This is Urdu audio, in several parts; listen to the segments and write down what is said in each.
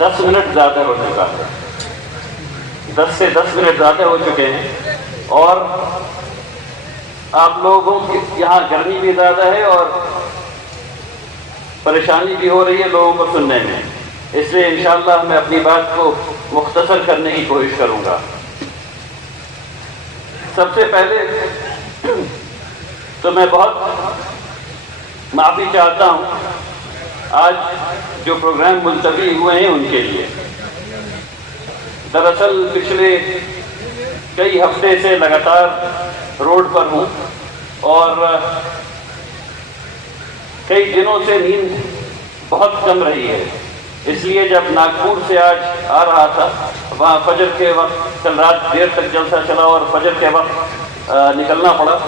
10 منٹ زیادہ ہو چکا ہے، 10 سے 10 منٹ زیادہ ہو چکے ہیں، اور آپ لوگوں کی یہاں گرمی بھی زیادہ ہے اور پریشانی بھی ہو رہی ہے لوگوں کو سننے میں، اس لیے انشاءاللہ میں اپنی بات کو مختصر کرنے کی کوشش کروں گا۔ سب سے پہلے تو میں بہت معافی چاہتا ہوں آج جو پروگرام ملتوی ہوئے ہیں ان کے لیے۔ دراصل پچھلے کئی ہفتے سے لگاتار روڈ پر ہوں اور کئی دنوں سے نیند بہت کم رہی ہے، اس لیے جب ناگپور سے آج آ رہا تھا وہاں فجر کے وقت کل رات دیر تک جلسہ چلا اور فجر کے وقت نکلنا پڑا،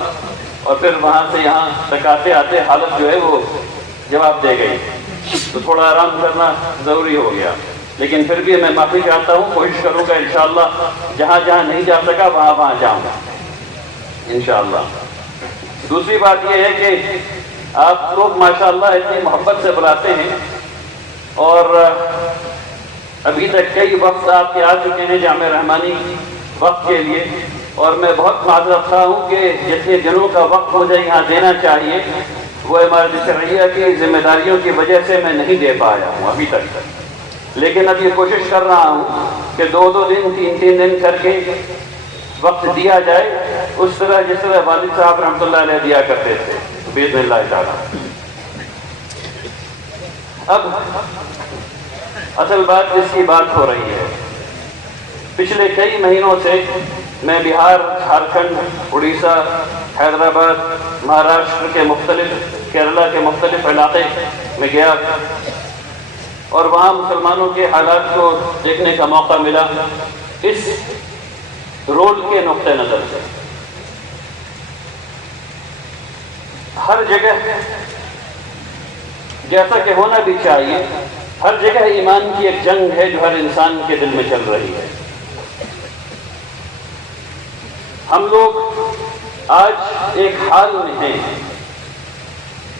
اور پھر وہاں سے یہاں تک آتے آتے حالت جو ہے وہ جواب دے گئی، تو تھوڑا آرام کرنا ضروری ہو گیا، لیکن پھر بھی میں معافی چاہتا ہوں، کوشش کروں گا انشاءاللہ جہاں جہاں نہیں جا سکا وہاں جاؤں گا انشاءاللہ۔ دوسری بات یہ ہے کہ آپ لوگ ماشاءاللہ اتنی محبت سے بلاتے ہیں، اور ابھی تک کئی وقت آپ کے آ چکے ہیں جامعہ رحمانی وقت کے لیے، اور میں بہت معذرت خواہ ہوں کہ جتنے دنوں کا وقت مجھے یہاں دینا چاہیے وہ امارت شرعیہ کی ذمہ داریوں کی وجہ سے میں نہیں دے پایا ہوں ابھی تک، لیکن اب یہ کوشش کر رہا ہوں کہ 2 دن 3 دن کر کے وقت دیا جائے، اس طرح جس طرح والد صاحب رحمۃ اللہ علیہ دیا کرتے تھے باذن اللہ تعالی۔ اب اصل بات جس کی بات ہو رہی ہے، پچھلے کئی مہینوں سے میں بہار، جھارکھنڈ، اڑیسہ، حیدرآباد، مہاراشٹر کے مختلف، کیرلا کے مختلف علاقے میں گیا، اور وہاں مسلمانوں کے حالات کو دیکھنے کا موقع ملا اس رول کے نقطہ نظر سے۔ ہر جگہ جیسا کہ ہونا بھی چاہیے، ہر جگہ ایمان کی ایک جنگ ہے جو ہر انسان کے دل میں چل رہی ہے۔ ہم لوگ آج ایک حال میں ہیں،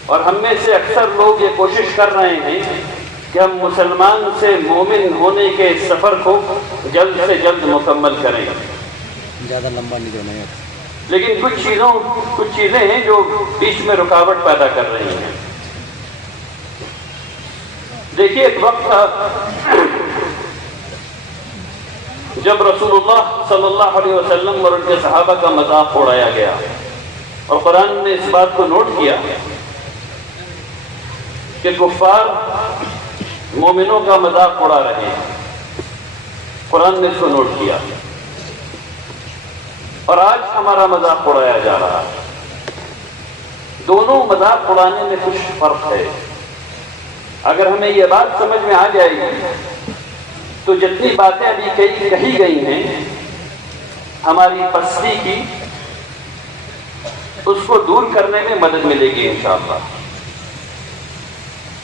اور ہم میں سے اکثر لوگ یہ کوشش کر رہے ہیں کہ ہم مسلمان سے مومن ہونے کے سفر کو جلد سے جلد مکمل کریں، زیادہ لمبا نہیں کرنا ہے، لیکن کچھ چیزیں ہیں جو بیچ میں رکاوٹ پیدا کر رہی ہیں۔ دیکھیے، ایک وقت تھا جب رسول اللہ صلی اللہ علیہ وسلم اور ان کے صحابہ کا مذاق اڑایا گیا، اور قرآن نے اس بات کو نوٹ کیا کہ کفار مومنوں کا مذاق اڑا رہے ہیں، قرآن نے اس کو نوٹ کیا، اور آج ہمارا مذاق اڑایا جا رہا ہے۔ دونوں مذاق اڑانے میں کچھ فرق ہے۔ اگر ہمیں یہ بات سمجھ میں آ جائے گی تو جتنی باتیں ابھی کہی گئی ہیں ہماری پستی کی، اس کو دور کرنے میں مدد ملے گی انشاءاللہ۔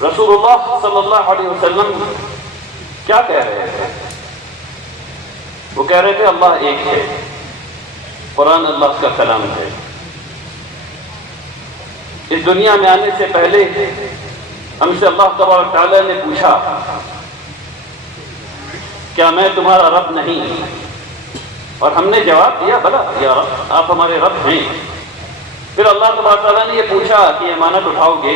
رسول اللہ صلی اللہ علیہ وسلم کیا کہہ رہے تھے؟ وہ کہہ رہے تھے اللہ ایک ہے، قرآن اللہ کا کلام ہے۔ اس دنیا میں آنے سے پہلے ہم سے اللہ تبارک تعالیٰ نے پوچھا کیا میں تمہارا رب نہیں؟ اور ہم نے جواب دیا بلا یا رب، آپ ہمارے رب ہیں۔ پھر اللہ تبارک تعالیٰ نے یہ پوچھا کہ امانت اٹھاؤ گے؟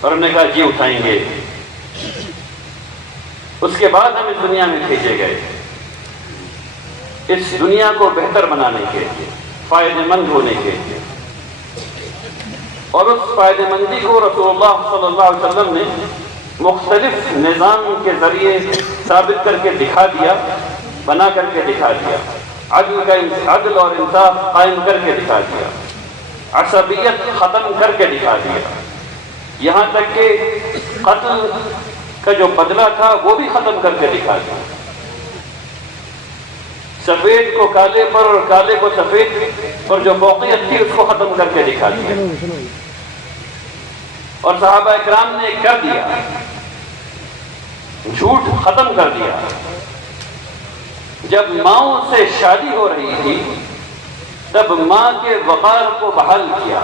اور ہم نے کہا جی اٹھائیں گے۔ اس کے بعد ہم اس دنیا میں بھیجے گئے، اس دنیا کو بہتر بنانے کے لیے، فائدہ مند ہونے کے لیے، اور اس فائدہ مندی کو رسول اللہ صلی اللہ علیہ وسلم نے مختلف نظام کے ذریعے ثابت کر کے دکھا دیا، بنا کر کے دکھا دیا، عدل اور انصاف قائم کر کے دکھا دیا، عصبیت ختم کر کے دکھا دیا، یہاں تک کہ قتل کا جو بدلہ تھا وہ بھی ختم کر کے دکھا دیا، سفید کو کالے پر اور کالے کو سفید پر جو فوقیت تھی اس کو ختم کر کے دکھا دیا، اور صحابہ اکرام نے کر دیا، جھوٹ ختم کر دیا۔ جب ماؤں سے شادی ہو رہی تھی تب ماں کے وقار کو بحال کیا،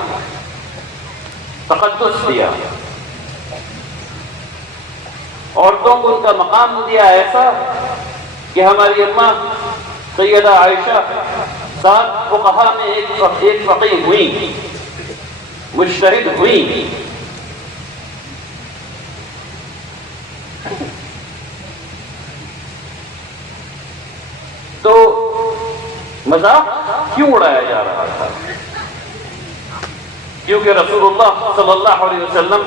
تقدس دیا، عورتوں کو ان کا مقام دیا ایسا کہ ہماری اماں سیدہ عائشہ 7 فقہا میں ایک فقیہ ہوئی، مجتہد ہوئی. تو مذاق کیوں اڑایا جا رہا تھا؟ کیونکہ رسول اللہ صلی اللہ علیہ وسلم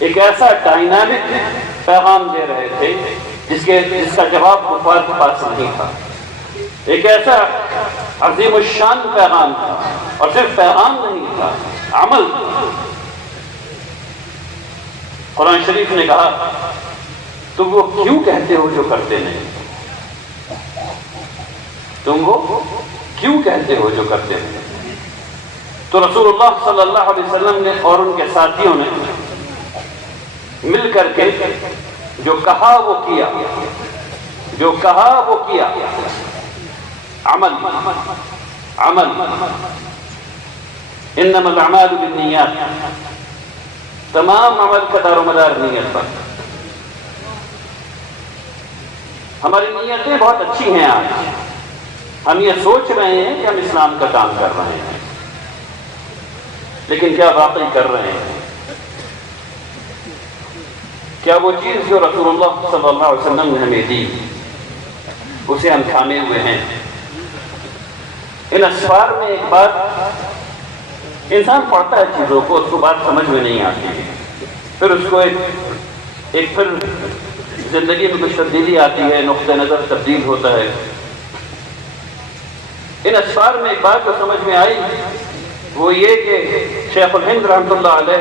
ایک ایسا ڈائنامک پیغام دے رہے تھے جس کا جواب کفار کے پاس نہیں تھا. ایک ایسا عظیم الشان پیغام تھا، اور صرف پیغام نہیں تھا، عمل. قرآن شریف نے کہا تم وہ کیوں کہتے ہو جو کرتے نہیں؟ تم وہ کیوں کہتے ہو جو کرتے نہیں؟ تو رسول اللہ صلی اللہ علیہ وسلم نے اور ان کے ساتھیوں نے مل کر کے جو کہا وہ کیا، جو کہا وہ کیا. عمل عمل. انما الاعمال بالنیات. تمام عمل کا دار و مدار نیت پر. ہماری نیتیں بہت اچھی ہیں. آج ہم یہ سوچ رہے ہیں کہ ہم اسلام کا کام کر رہے ہیں، لیکن کیا واقعی کر رہے ہیں؟ کیا وہ چیز جو رسول اللہ صلی اللہ علیہ وسلم نے ہمیں دی اسے ہم تھامے ہوئے ہیں؟ ان اسفار میں ایک بات انسان پڑھتا ہے چیزوں کو، اس کو بات سمجھ میں نہیں آتی ہے، پھر اس کو ایک پھر زندگی میں کچھ تبدیلی آتی ہے، نقطہ نظر تبدیل ہوتا ہے. ان اسفار میں ایک بات جو سمجھ میں آئی وہ یہ کہ شیخ الہند رحمۃ اللہ علیہ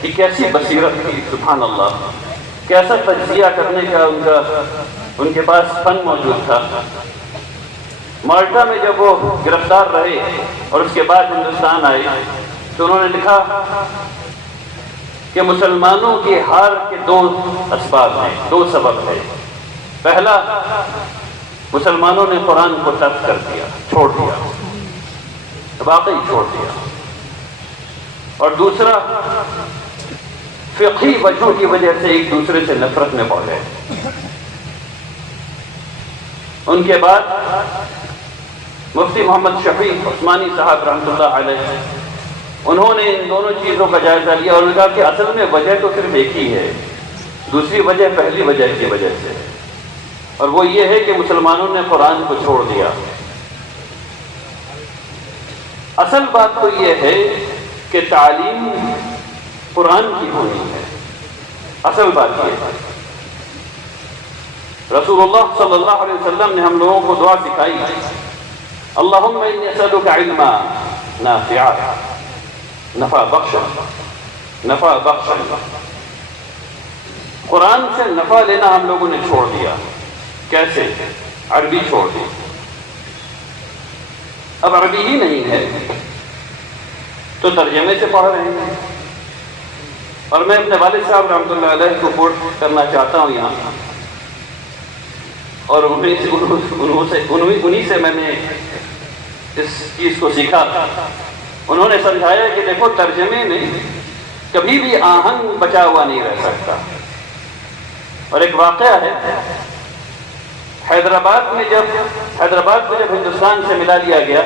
کی کیسی بصیرت تھی، سبحان اللہ، کیسا تجزیہ کرنے کا ان کے پاس فن موجود تھا. مالٹا میں جب وہ گرفتار رہے اور اس کے بعد ہندوستان آئے تو انہوں نے لکھا کہ مسلمانوں کی ہار کے 2 اسباب ہیں، 2 سبب ہیں. پہلا، مسلمانوں نے قرآن کو ترک کر دیا، چھوڑ دیا، واقعی چھوڑ دیا. اور دوسرا، فقہی وجہوں کی وجہ سے ایک دوسرے سے نفرت میں پڑ گئے. ان کے بعد مفتی محمد شفیع عثمانی صاحب رحمۃ اللہ علیہ، انہوں نے ان دونوں چیزوں کا جائزہ لیا اور کہا کہ اصل میں وجہ تو صرف ایک ہی ہے، دوسری وجہ پہلی وجہ کی وجہ سے، اور وہ یہ ہے کہ مسلمانوں نے قرآن کو چھوڑ دیا. اصل بات تو یہ ہے کہ تعلیم قرآن کی ہونی ہے. اصل بات یہ ہے. رسول اللہ صلی اللہ علیہ وسلم نے ہم لوگوں کو دعا سکھائی، اللہم انی اسألک علما نافعا، نفع بخشا، نفع بخشا. قرآن سے نفع لینا ہم لوگوں نے چھوڑ دیا. کیسے؟ عربی چھوڑ دی. اب عربی ہی نہیں ہے تو ترجمے سے پڑھ رہے ہیں. اور میں اپنے والد صاحب رحمۃ اللہ علیہ کو کوٹ کرنا چاہتا ہوں یہاں، اور انہی سے میں نے اس چیز کو سیکھا. انہوں نے سمجھایا کہ دیکھو، ترجمے میں کبھی بھی آہنگ بچا ہوا نہیں رہ سکتا. اور ایک واقعہ ہے، حیدرآباد میں جب ہندوستان سے ملا لیا گیا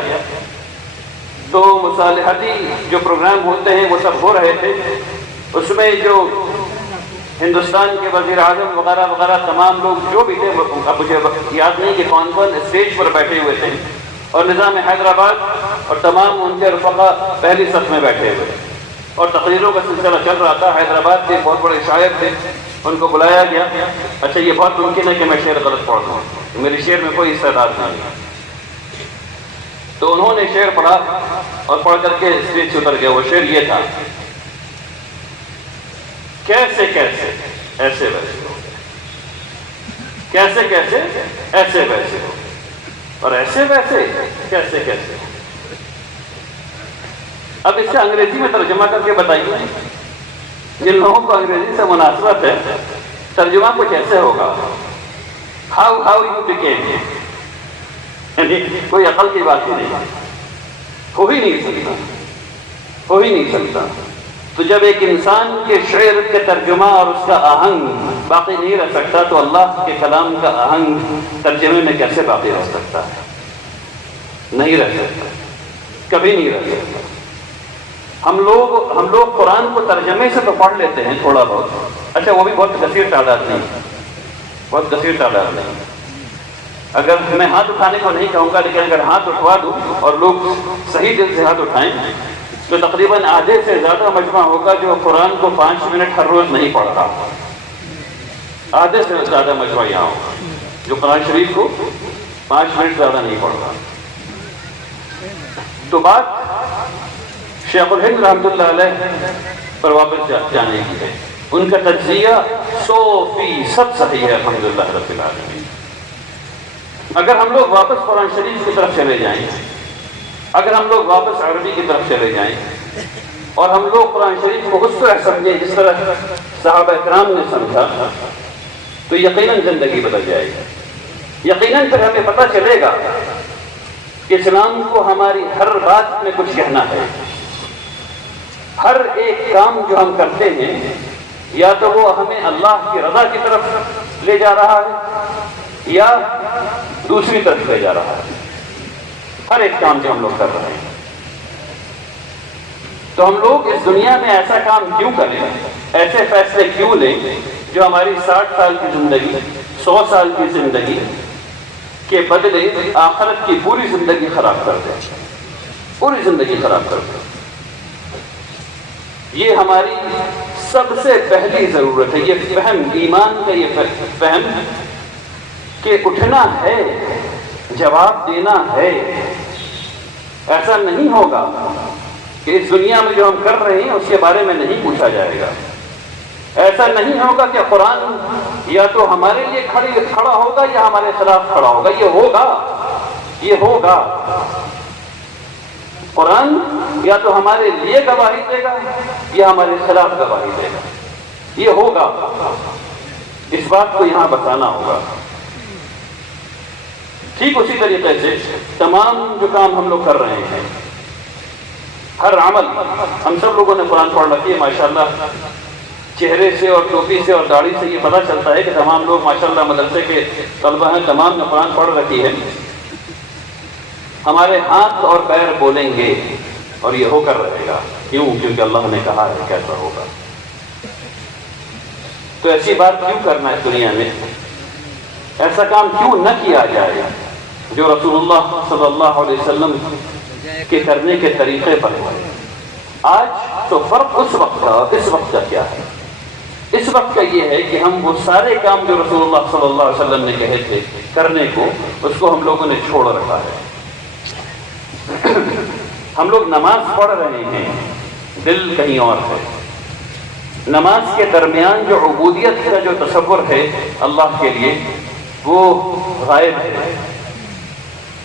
تو مصالحتی جو پروگرام ہوتے ہیں وہ سب ہو رہے تھے. اس میں جو ہندوستان کے وزیر اعظم وغیرہ وغیرہ تمام لوگ جو بھی تھے، اب مجھے یاد نہیں کہ کون کون اسٹیج پر بیٹھے ہوئے تھے، اور نظام حیدرآباد اور تمام ان کے رفقا پہلی صف میں بیٹھے ہوئے، اور تقریروں کا سلسلہ چل رہا تھا. حیدرآباد کے بہت بڑے شاعر تھے، ان کو بلایا گیا. اچھا، یہ بہت ممکن ہے کہ میں شعر غلط پڑھ دوں، میری شعر میں کوئی استعداد نہیں ہے. تو انہوں نے شعر پڑھا اور پڑھ کر کے اسٹیج سے اتر گئے. وہ شعر یہ تھا، کیسے کیسے ایسے ویسے ہو گئے، کیسے کیسے ایسے ویسے ہو گئے، اور ایسے ویسے کیسے کیسے. اب اس سے انگریزی میں ترجمہ کر کے بتائیے، جن لوگوں کو انگریزی سے مناسبت ہے، ترجمہ کچھ ایسے ہوگا، ہاؤ یو بیکیم. یعنی کوئی عقل کی بات ہی نہیں، ہو ہی نہیں سکتا. تو جب ایک انسان کے شعر کے ترجمہ اور اس کا آہنگ باقی نہیں رہ سکتا تو اللہ کے کلام کا آہنگ ترجمے میں کیسے باقی رہ سکتا ہے؟ نہیں رہ سکتا، کبھی نہیں رہ سکتا۔ ہم لوگ قرآن کو ترجمے سے تو پڑھ لیتے ہیں تھوڑا بہت، اچھا وہ بھی بہت کثیر تعداد نہیں، بہت کثیر تعداد نہیں۔ اگر میں ہاتھ اٹھانے کو نہیں کہوں گا، لیکن اگر ہاتھ اٹھوا دوں اور لوگ صحیح دل سے ہاتھ اٹھائیں تو تقریباً آدھے سے زیادہ مجمع ہوگا جو قرآن کو 5 منٹ ہر روز نہیں پڑھتا۔ آدھے سے زیادہ مجمع یہاں ہوگا جو قرآن شریف کو 5 منٹ زیادہ نہیں پڑھتا۔ تو بات شیخ الہند رحمۃ اللہ علیہ پر واپس جانے کی ہے۔ ان کا تجزیہ 100% صحیح ہے الحمدللہ رب العالمین۔ اگر ہم لوگ واپس قرآن شریف کی طرف چلے جائیں، اگر ہم لوگ واپس عربی کی طرف چلے جائیں اور ہم لوگ قرآن شریف کو اس طرح سمجھیں جس طرح صحابہ کرام نے سمجھا تو یقیناً زندگی بدل جائے گی۔ یقیناً پھر ہمیں پتہ چلے گا کہ اسلام کو ہماری ہر بات میں کچھ کہنا ہے۔ ہر ایک کام جو ہم کرتے ہیں یا تو وہ ہمیں اللہ کی رضا کی طرف لے جا رہا ہے یا دوسری طرف لے جا رہا ہے۔ ہر ایک کام جو ہم لوگ کر رہے ہیں، تو ہم لوگ اس دنیا میں ایسا کام کیوں کریں، ایسے فیصلے کیوں لیں جو ہماری 60 سال کی زندگی، 100 سال کی زندگی کے بدلے آخرت کی پوری زندگی خراب کر دیں، پوری زندگی خراب کر دیں۔ یہ ہماری سب سے پہلی ضرورت ہے، یہ فہم، ایمان کا یہ فہم کہ اٹھنا ہے، جواب دینا ہے۔ ایسا نہیں ہوگا کہ اس دنیا میں جو ہم کر رہے ہیں اس کے بارے میں نہیں پوچھا جائے گا۔ ایسا نہیں ہوگا کہ قرآن یا تو ہمارے لیے کھڑا ہوگا یا ہمارے خلاف کھڑا ہوگا۔ یہ ہوگا قرآن یا تو ہمارے لیے گواہی دے گا یا ہمارے خلاف گواہی دے گا۔ یہ ہوگا، اس بات کو یہاں بتانا ہوگا۔ ٹھیک اسی طریقے سے تمام جو کام ہم لوگ کر رہے ہیں، ہر عمل، ہم سب لوگوں نے قرآن پڑھ رکھی ہے ماشاءاللہ۔ چہرے سے اور ٹوپی سے اور داڑھی سے یہ پتہ چلتا ہے کہ تمام لوگ ماشاءاللہ مدرسے کے طلبہ ہیں، تمام نے قرآن پڑھ رکھی ہے۔ ہمارے ہاتھ اور پیر بولیں گے اور یہ ہو کر رہے گا، کیوں؟ کیونکہ اللہ نے کہا ہے کیسا ہوگا۔ تو ایسی بات کیوں کرنا ہے دنیا میں؟ ایسا کام کیوں نہ کیا جائے جو رسول اللہ صلی اللہ علیہ وسلم کے کرنے کے طریقے پر ہے؟ آج تو فرق اس وقت کا اور اس وقت کا کیا ہے؟ اس وقت کا یہ ہے کہ ہم وہ سارے کام جو رسول اللہ صلی اللہ علیہ وسلم نے کہے تھے کرنے کو، اس کو ہم لوگوں نے چھوڑ رکھا ہے۔ ہم لوگ نماز پڑھ رہے ہیں، دل کہیں اور ہے۔ نماز کے درمیان جو عبودیت کا جو تصور ہے اللہ کے لیے، وہ غائب ہے۔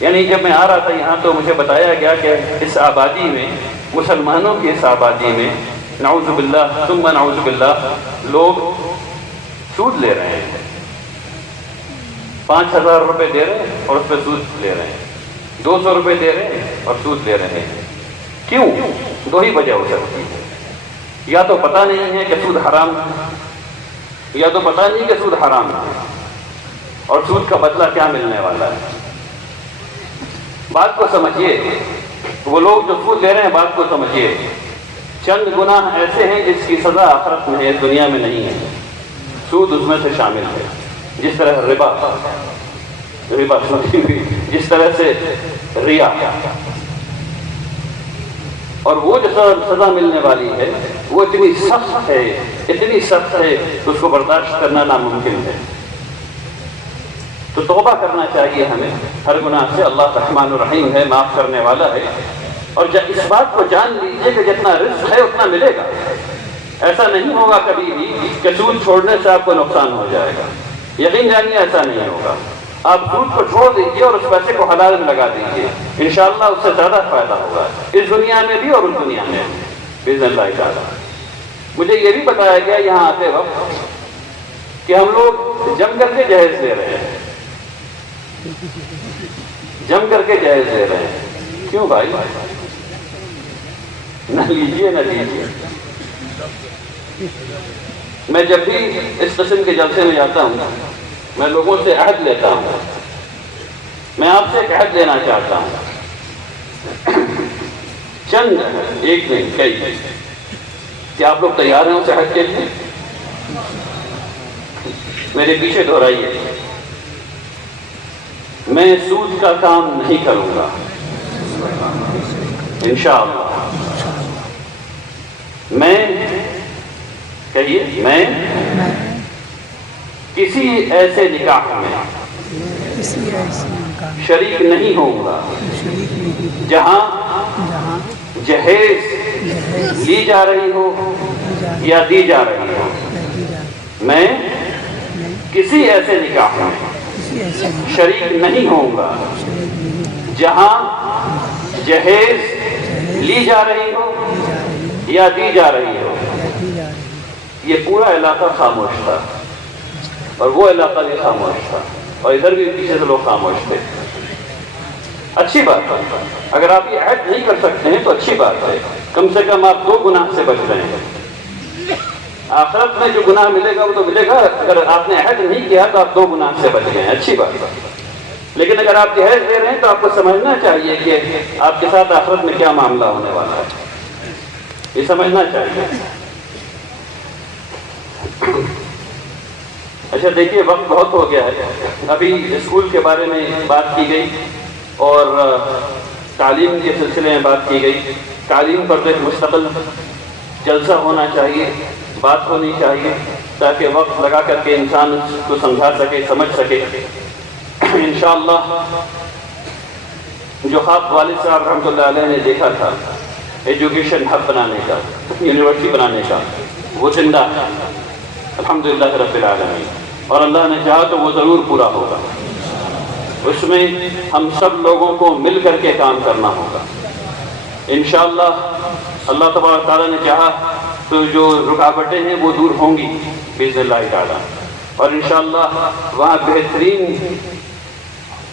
یعنی جب میں آ رہا تھا یہاں تو مجھے بتایا گیا کہ اس آبادی میں، مسلمانوں کی اس آبادی میں، نعوذ باللہ ثم نعوذ باللہ، لوگ سود لے رہے ہیں۔ 5000 روپے دے رہے ہیں اور اس پہ سود لے رہے ہیں، 200 روپے دے رہے ہیں اور سود لے رہے ہیں۔ کیوں؟ 2 ہی وجہ ہو سکتی ہے۔ یا تو پتہ نہیں ہے کہ سود حرام ہے، یا تو پتہ نہیں کہ سود حرام ہے اور سود کا بدلہ کیا ملنے والا ہے۔ بات کو سمجھیے، وہ لوگ جو سود لے رہے ہیں، بات کو سمجھیے۔ چند گناہ ایسے ہیں جس کی سزا آخرت میں ہے، دنیا میں نہیں ہے۔ سود اس میں سے شامل ہے، جس طرح ربا سودی بھی، جس طرح سے ریا، اور وہ جو سزا ملنے والی ہے وہ اتنی سخت ہے، اتنی سخت ہے کہ اس کو برداشت کرنا ناممکن ہے۔ تو توبہ کرنا چاہیے ہمیں ہر گناہ سے۔ اللہ رحمان الرحیم ہے، معاف کرنے والا ہے۔ اور اس بات کو جان لیجئے کہ جتنا رزق ہے اتنا ملے گا۔ ایسا نہیں ہوگا کبھی بھی کہ سود چھوڑنے سے آپ کو نقصان ہو جائے گا۔ یقین جانیے ایسا نہیں ہوگا۔ آپ سود کو چھوڑ دیجئے اور اس پیسے کو حلال میں لگا دیجئے، انشاءاللہ اس سے زیادہ فائدہ ہوگا، اس دنیا میں بھی اور اس دنیا میں بھی باذن اللہ تعالی۔ مجھے یہ بھی بتایا گیا یہاں آتے وقت کہ ہم لوگ جم کر کے جہیز دے رہے ہیں، جم کر کے جہیز دے رہے ہیں۔ کیوں بھائی؟ نہ لیجیے نہ لیجیے، میں جب بھی اس قسم کے جلسے میں جاتا ہوں میں لوگوں سے عہد لیتا ہوں، میں آپ سے ایک عہد لینا چاہتا ہوں، چند ایک نہیں کئی، کیا آپ لوگ تیار ہیں اس عہد کے لیے؟ میرے پیچھے دہرائیے، میں سود کا کام نہیں کروں گا انشاءاللہ، میں کہیے میں کسی ایسے نکاح میں شریک نہیں ہوں گا جہاں جہیز لی جا رہی ہو یا دی جا رہی ہو، میں کسی ایسے نکاح میں شریک نہیں ہوں گا جہاں جہیز لی جا رہی ہو یا دی جا رہی ہو۔ یہ پورا علاقہ خاموش تھا اور وہ علاقہ بھی خاموش تھا اور ادھر بھی پیچھے سے لوگ خاموش تھے۔ اچھی بات ہے، اگر آپ یہ عہد نہیں کر سکتے ہیں تو اچھی بات ہے، کم سے کم آپ 2 گناہ سے بچ رہے ہیں۔ آخرت میں جو گناہ ملے گا وہ تو ملے گا، اگر آپ نے عہد نہیں کیا تو آپ 2 گناہ سے بچ گئے ہیں، اچھی بات ہے۔ لیکن اگر آپ جہیز دے رہے ہیں تو آپ کو سمجھنا چاہیے کہ آپ کے ساتھ آخرت میں کیا معاملہ ہونے والا ہے، یہ سمجھنا چاہیے۔ اچھا دیکھیے، وقت بہت ہو گیا ہے، ابھی اسکول کے بارے میں بات کی گئی اور تعلیم کے سلسلے میں بات کی گئی۔ تعلیم پر تو ایک مستقل جلسہ ہونا چاہیے، بات ہونی چاہیے، تاکہ وقت لگا کر کے انسان اس کو سمجھا سکے، سمجھ سکے۔ انشاءاللہ جو خواب والد صاحب رحمۃ اللہ علیہ نے دیکھا تھا ایجوکیشن ہب بنانے کا، یونیورسٹی بنانے کا، وہ زندہ ہے الحمدللہ رب العالمین، اور اللہ نے چاہا تو وہ ضرور پورا ہوگا۔ اس میں ہم سب لوگوں کو مل کر کے کام کرنا ہوگا انشاءاللہ۔ اللہ تبارک تعالیٰ نے چاہا تو جو رکاوٹیں ہیں وہ دور ہوں گی باذن اللہ تعالیٰ، اور انشاءاللہ وہاں بہترین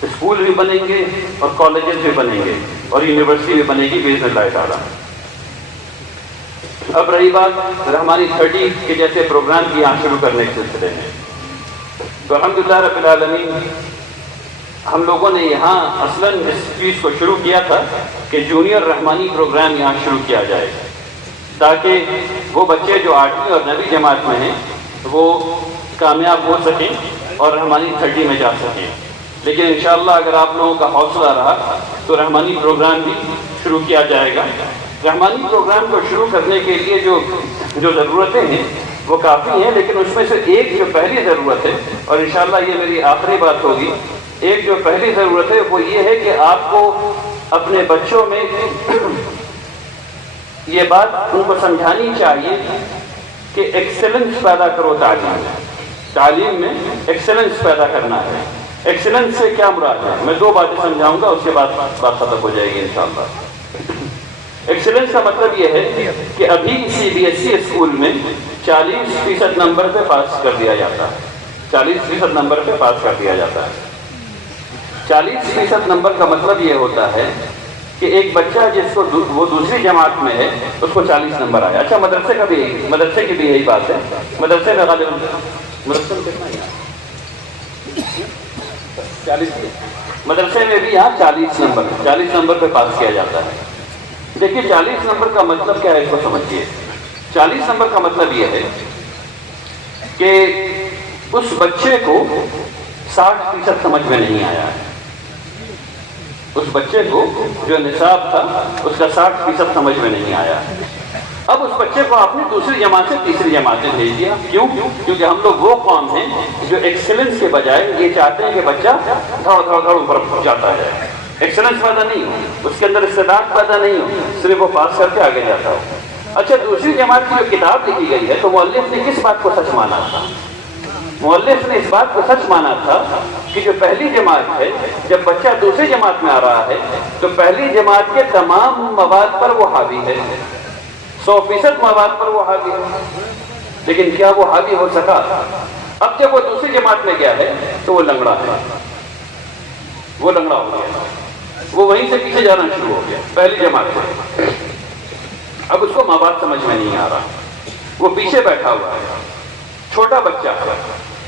اسکول بھی بنیں گے اور کالجز بھی بنیں گے اور یونیورسٹی بھی بنے گی باذن اللہ تعالیٰ۔ اب رہی بات رحمانی 30 کے جیسے پروگرام کی یہاں شروع کرنے کے سلسلے میں، تو الحمدللہ رب العالمین ہم لوگوں نے یہاں اصلاً اس چیز کو شروع کیا تھا کہ جونیئر رحمانی پروگرام یہاں شروع کیا جائے، تاکہ وہ بچے جو 8ویں اور 9ویں جماعت میں ہیں وہ کامیاب ہو سکیں اور رحمانی 30 میں جا سکیں۔ لیکن انشاءاللہ اگر آپ لوگوں کا حوصلہ رہا تو رحمانی پروگرام بھی شروع کیا جائے گا۔ رحمانی پروگرام کو شروع کرنے کے لیے جو ضرورتیں ہیں وہ کافی ہیں، لیکن اس میں سے ایک جو پہلی ضرورت ہے، اور انشاءاللہ یہ میری آخری بات ہوگی، ایک جو پہلی ضرورت ہے وہ یہ ہے کہ آپ کو اپنے بچوں میں یہ بات ان کو سمجھانی چاہیے کہ ایکسلنس پیدا کرو تعلیم میں ایکسلنس پیدا کرنا ہے۔ ایکسلنس سے کیا مراد ہے؟ میں 2 باتیں سمجھاؤں گا، اس کے بعد بات ختم ہو جائے گی انشاءاللہ۔ ایکسلنس کا مطلب یہ ہے کہ ابھی CBSE اسکول میں 40% نمبر پہ پاس کر دیا جاتا ہے، 40% نمبر پہ پاس کر دیا جاتا ہے۔ 40% نمبر کا مطلب یہ ہوتا ہے کہ ایک بچہ جس کو وہ دوسری جماعت میں ہے اس کو 40 نمبر آیا۔ اچھا مدرسے کی بھی یہی بات ہے، مدرسے میں غالباً مدرسے میں کتنا ہے؟ 40 مدرسے میں بھی یہاں 40 نمبر پہ پاس کیا جاتا ہے۔ دیکھیے 40 نمبر کا مطلب کیا ہے اس کو سمجھیے۔ 40 نمبر کا مطلب یہ ہے کہ اس بچے کو 60% سمجھ میں نہیں آیا ہے، اس بچے کو جو نصاب تھا اس کا 60% سمجھ میں نہیں آیا۔ اب اس بچے کو آپ نے دوسری جماعت سے تیسری جماعت میں بھیج دیا، کیوں؟ کیونکہ ہم لوگ وہ قوم ہیں جو ایکسلنس کے بجائے یہ چاہتے ہیں کہ بچہ دھڑ اوپر جاتا ہے، ایکسلنس پیدا نہیں ہو، اس کے اندر استعداد پیدا نہیں ہو، صرف وہ پاس کر کے آگے جاتا ہو۔ اچھا دوسری جماعت کی جو کتاب لکھی گئی ہے تو مؤلف نے کس بات کو سچ مانا تھا؟ مؤلف نے اس بات کو سچ مانا تھا کہ جو پہلی جماعت ہے، جب بچہ دوسری جماعت میں آ رہا ہے تو پہلی جماعت کے تمام مواد پر وہ حاوی ہے، 100% مواد پر وہ حاوی ہے، لیکن کیا وہ حاوی ہو سکا؟ اب جب وہ دوسری جماعت میں گیا ہے تو وہ لنگڑا ہے، وہ لنگڑا ہو گیا، وہ وہیں سے پیچھے جانا شروع ہو گیا پہلی جماعت سے۔ اب اس کو مواد سمجھ میں نہیں آ رہا، وہ پیچھے بیٹھا ہوا ہے، چھوٹا بچہ ہے،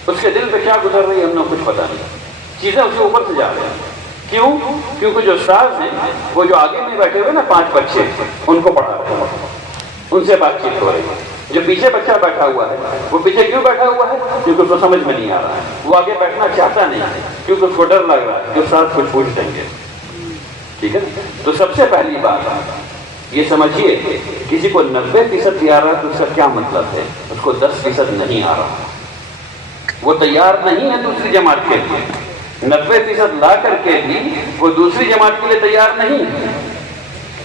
اس کے دل پہ کیا گزر رہی ہے ہم نے کچھ پتا نہیں، چیزیں اس کے اوپر سے جا رہی ہیں۔ کیوں؟ کیونکہ جو استاد ہیں وہ جو آگے میں بیٹھے ہوئے نا 5 بچے ان کو پڑھا رہے ہیں، ان سے بات چیت ہو رہی ہے۔ جو پیچھے بچہ بیٹھا ہوا ہے وہ پیچھے کیوں بیٹھا ہوا ہے؟ کیونکہ اس کو سمجھ میں نہیں آ رہا ہے، وہ آگے بیٹھنا چاہتا نہیں ہے کیونکہ اس کو ڈر لگ رہا ہے کہ استاد کچھ پوچھ دیں گے، ٹھیک ہے؟ تو سب سے پہلی بات یہ سمجھیے، کسی کو 90% بھی آ رہا ہے تو اس کا کیا مطلب ہے؟ اس کو 10% نہیں آ رہا، وہ تیار نہیں ہے دوسری جماعت کے لیے، 90% لا کر کے بھی وہ دوسری جماعت کے لیے تیار نہیں،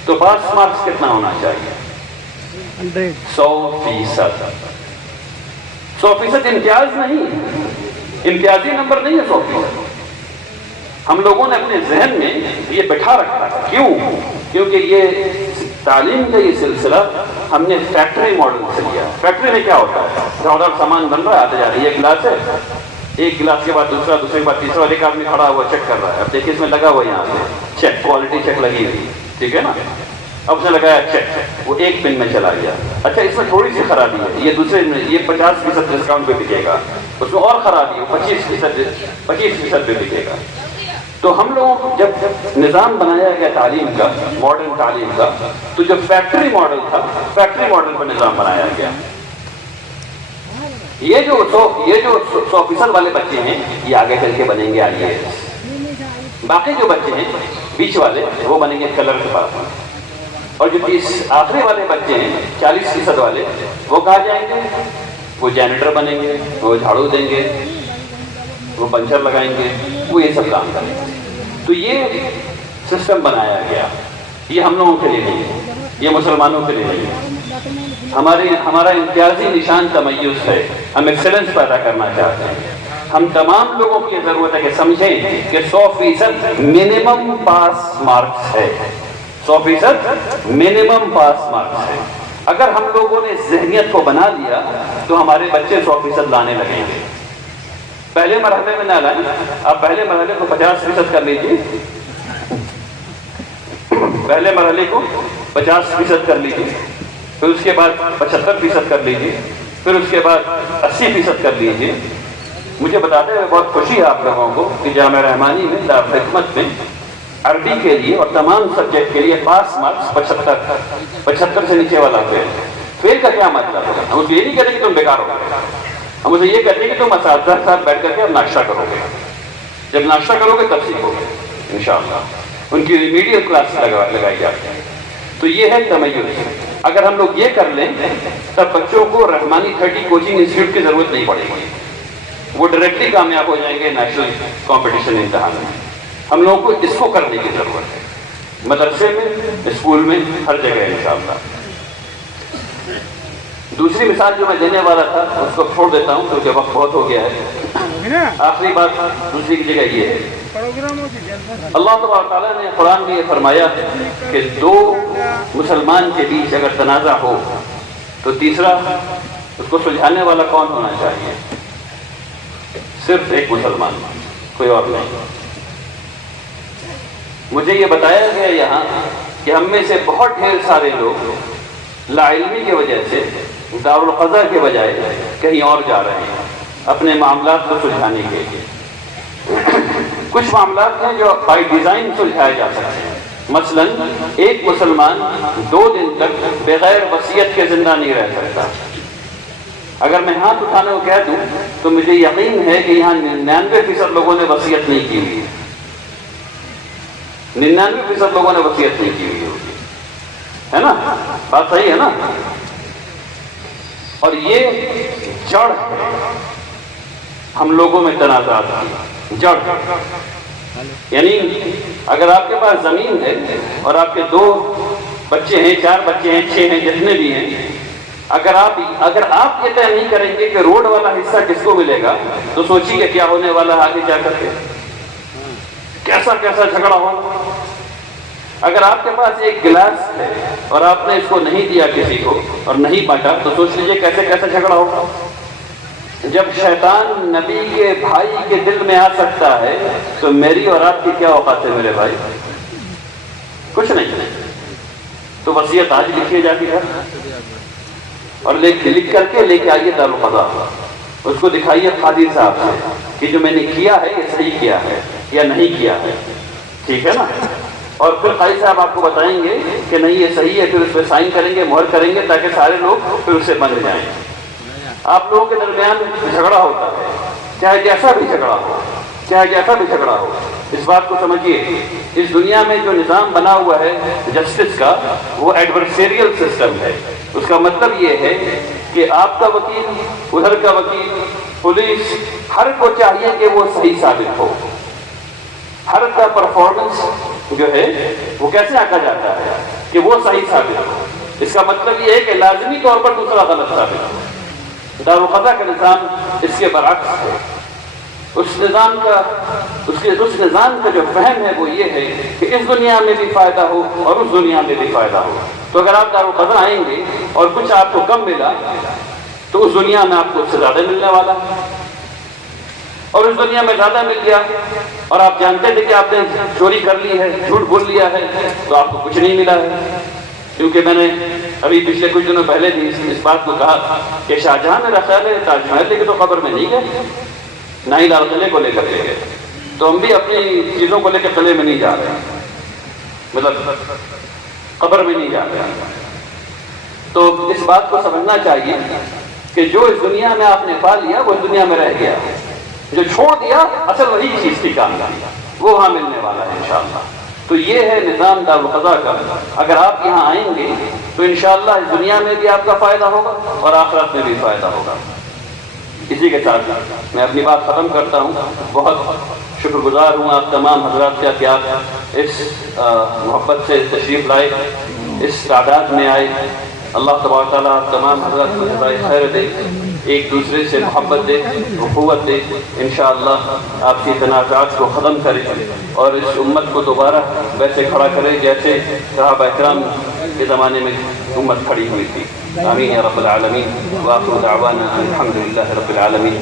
تو پاس مارکس کتنا ہونا چاہیے؟ 100%۔ 100% امتیاز نہیں، امتیازی نمبر نہیں ہے 100%۔ ہم لوگوں نے اپنے ذہن میں یہ بٹھا رکھا ہے، کیوں؟ کیونکہ یہ تعلیم کا یہ سلسلہ ہم نے فیکٹری ماڈل سے لیا۔ فیکٹری میں کیا ہوتا ہے؟ تھوڑا سامان بن رہا ہے، آتے جا رہی ہے، ایک گلاس ہے، ایک گلاس کے بعد دوسرا، دوسرے کے بعد تیسرا، ایک آدمی کھڑا ہوا چیک کر رہا ہے، اب دیکھیے اس میں لگا ہوا یہاں پہ چیک، کوالٹی چیک لگی ہوئی، ٹھیک ہے نا؟ اب اس نے لگایا چیک، وہ ایک پن میں چلا گیا، اچھا اس میں تھوڑی سی خرابی ہے، یہ دوسرے میں یہ 50% ڈسکاؤنٹ پہ بکے گا، اس میں اور خرابی ہے 25% پہ بکے گا۔ تو ہم لوگوں کو جب نظام بنایا گیا تعلیم کا، ماڈرن تعلیم کا، تو جو فیکٹری ماڈل تھا، فیکٹری ماڈل پر نظام بنایا گیا۔ یہ جو 100% والے بچے ہیں یہ آگے چل کے بنیں گے IAS، باقی جو بچے ہیں بیچ والے وہ بنیں گے کلر کے پاس، اور جو 30 آخری والے بچے ہیں 40% والے وہ کہاں جائیں گے؟ وہ جینیٹر بنیں گے، وہ جھاڑو دیں گے، وہ پنچر لگائیں گے، وہ یہ سب کام کریں گے۔ تو یہ سسٹم بنایا گیا، یہ ہم لوگوں کے لیے نہیں ہے، یہ مسلمانوں کے لیے نہیں ہے۔ ہمارا امتیازی نشان تمیز ہے، ہم ایکسلنس پیدا کرنا چاہتے ہیں۔ ہم تمام لوگوں کی ضرورت ہے کہ سمجھیں کہ 100% منیمم پاس مارکس ہے، 100% منیمم پاس مارکس ہے۔ اگر ہم لوگوں نے ذہنیت کو بنا دیا تو ہمارے بچے 100% لانے لگیں گے۔ پہلے مرحلے میں نہ لائیں، آپ پہلے مرحلے کو 50% کر لیجیے، پہلے مرحلے کو 50% کر لیجیے، پھر اس کے بعد 75% کر لیجیے، پھر اس کے بعد 80% کر لیجیے۔ مجھے بتاتے ہوئے بہت خوشی ہے آپ لوگوں کو کہ جامعہ رحمانی میں دارالحکمت میں عربی کے لیے اور تمام سبجیکٹ کے لیے پاس مارکس 75 سے نیچے والا فیل۔ فیل کا کیا مطلب ہے؟ ہم اسے یہ نہیں کہتے کہ تم بیکار ہو گئے، ہم اسے یہ کہتے ہیں کہ تم اساتذہ کے ساتھ بیٹھ کر کے اب ناشتہ کرو گے، جب ناشتہ کرو گے تب سیکھو گے انشاءاللہ۔ ان کی ریمیڈیل کلاس لگائی جاتی ہے۔ تو یہ ہے تمیز۔ اگر ہم لوگ یہ کر لیں تب بچوں کو رحمانی 30 کوچنگ انسٹیٹیوٹ کی ضرورت نہیں پڑے گی، وہ ڈائریکٹلی کامیاب ہو جائیں گے نیشنل کمپٹیشن امتحان میں۔ ہم لوگوں کو اس کو کرنے کی ضرورت ہے، مدرسے میں، اسکول میں، ہر جگہ انشاءاللہ۔ دوسری مثال جو میں دینے والا تھا اس کو چھوڑ دیتا ہوں کیونکہ وقت بہت ہو گیا ہے۔ آخری بات دوسری کی جگہ یہ ہے، اللہ تبارک تعالیٰ نے قرآن میں یہ فرمایا کہ 2 مسلمان کے بیچ اگر تنازع ہو تو تیسرا اس کو سلجھانے والا کون ہونا چاہیے؟ صرف ایک مسلمان، کوئی اور نہیں۔ مجھے یہ بتایا گیا یہاں کہ ہم میں سے بہت ڈھیر سارے لوگ لا علمی کی وجہ سے دارالقضا کے بجائے کہیں اور جا رہے ہیں اپنے معاملات کو سلجھانے کے لیے۔ کچھ معاملات ہیں جو بائی ڈیزائن سلجھائے جا سکتے ہیں، مثلا ایک مسلمان 2 دن تک بغیر وصیت کے زندہ نہیں رہ سکتا۔ اگر میں ہاتھ اٹھانے کو کہہ دوں تو مجھے یقین ہے کہ یہاں 99% لوگوں نے وصیت نہیں کی ہوئی ہے، 99% لوگوں نے وصیت نہیں کی ہوئی ہوگی، ہے نا؟ بات صحیح ہے نا؟ اور یہ جڑ ہم لوگوں میں تنازعات کی جڑ، یعنی اگر آپ کے پاس زمین ہے اور آپ کے 2 بچے ہیں، 4 بچے ہیں، 6 ہیں، جتنے بھی ہیں، اگر آپ یہ طے نہیں کریں گے کہ روڈ والا حصہ کس کو ملے گا تو سوچیے کیا ہونے والا ہے آگے جا کر کے، کیسا جھگڑا ہوگا۔ اگر آپ کے پاس ایک گلاس ہے اور آپ نے اس کو نہیں دیا کسی کو اور نہیں بانٹا تو سوچ لیجئے کیسے جھگڑا ہوگا۔ جب شیطان نبی کے بھائی کے دل میں آ سکتا ہے تو میری اور آپ کی کیا اوقات ہے میرے بھائی؟ کچھ نہیں۔ تو وصیت آج لکھی جاتی ہے، اور لکھ کر کے لے کے آئیے دارالقضاء، اس کو دکھائیے قاضی صاحب سے کہ جو میں نے کیا ہے یہ صحیح کیا ہے یا نہیں کیا ہے، ٹھیک ہے نا؟ اور پھر قاضی صاحب آپ کو بتائیں گے کہ نہیں یہ صحیح ہے، پھر اس پہ سائن کریں گے، مہر کریں گے، تاکہ سارے لوگ پھر اس سے بن جائیں۔ آپ لوگوں کے درمیان جھگڑا ہوتا ہے، چاہے جیسا بھی جھگڑا ہو، چاہے جیسا بھی جھگڑا ہو، اس بات کو سمجھیے، اس دنیا میں جو نظام بنا ہوا ہے جسٹس کا، وہ ایڈورسیریل سسٹم ہے۔ اس کا مطلب یہ ہے کہ آپ کا وکیل، ادھر کا وکیل، پولیس، ہر کو چاہیے کہ وہ صحیح ثابت ہو۔ ہر کا پرفارمنس جو ہے وہ کیسے آکا جاتا ہے کہ وہ صحیح ثابت ہو۔ اس کا مطلب یہ ہے کہ لازمی طور پر دوسرا غلط ثابت ہو۔ دارالقضاء کا نظام اس کے برعکس ہے۔ اس نظام کا جو فہم ہے وہ یہ ہے کہ اس دنیا میں بھی فائدہ ہو اور اس دنیا میں بھی فائدہ ہو۔ تو اگر آپ دارالقضاء آئیں گے اور کچھ آپ کو کم ملا تو اس دنیا میں آپ کو اس سے زیادہ ملنے والا ہے، اور اس دنیا میں زیادہ مل گیا اور آپ جانتے تھے کہ آپ نے چوری کر لی ہے، جھوٹ بول لیا ہے، تو آپ کو کچھ نہیں ملا ہے۔ کیونکہ میں نے ابھی پچھلے کچھ دنوں پہلے بھی اس بات کو کہا کہ شاہجہاں میرا خیال ہے تاج محل لے کے تو قبر میں نہیں گئے، نہ ہی لال قلعے کو لے کر کے گئے، تو ہم بھی اپنی چیزوں کو لے کے قلعے میں نہیں جا رہے، مطلب قبر میں نہیں جا رہے۔ تو اس بات کو سمجھنا چاہیے کہ جو اس دنیا میں آپ نے پا لیا وہ اس دنیا میں رہ گیا، جو چھوڑ دیا اصل وہی چیز کی کامیابی وہ وہاں ملنے والا ہے انشاءاللہ۔ تو یہ ہے نظام دارالقضاء کا۔ اگر آپ یہاں آئیں گے تو انشاءاللہ اس دنیا میں بھی آپ کا فائدہ ہوگا اور آخرت میں بھی فائدہ ہوگا۔ اسی کے ساتھ میں اپنی بات ختم کرتا ہوں۔ بہت شکر گزار ہوں آپ تمام حضرات کا کہ آپ اس محبت سے تشریف لائے، اس تعداد میں آئے۔ اللہ تبارک تعالیٰ تمام حضرات کو جزائے خیر دے، ایک دوسرے سے محبت دے، اخوت دے، انشاءاللہ آپ کی تنازعات کو ختم کرے اور اس امت کو دوبارہ ویسے کھڑا کرے جیسے صحابہ اکرام کے زمانے میں امت کھڑی ہوئی تھی۔ آمین یا رب العالمین، وآخر دعوانا الحمدللہ رب العالمین۔